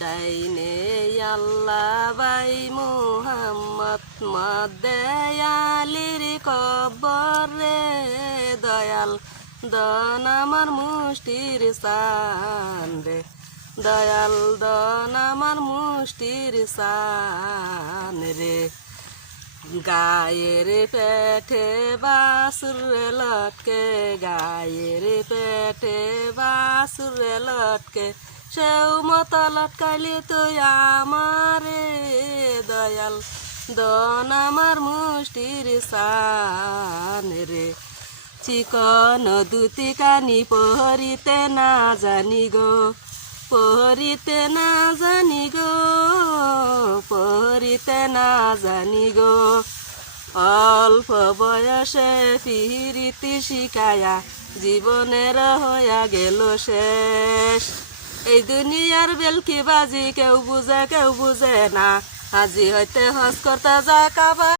ডাইনে আল্লাহ বাই মুহাম্মদ মদেয়ালির কবর রে দয়াল দন আমার মুষ্টির সান রে দয়াল দন আমার মুষ্টির সান রে গায়ের পেটে বাসুরে লটকে গায়ের পেটে বাসুরে লটকে সেও মতো লটকাইলি তুই আমারে দয়াল দন আমার মুষ্টির সান রে চিকন দুতি কানি পহরিতে না জানি গো পহরিতে না জানি গো পহরিতে না জানি গো অল্প বয়সে ফিরিতি শিখায়া জীবনের হইয়া গেল শেষ এই দুনিয়ার বেলকি বাজি কেউ বুঝে না হাজি হইতে হস করতে যা কাবা।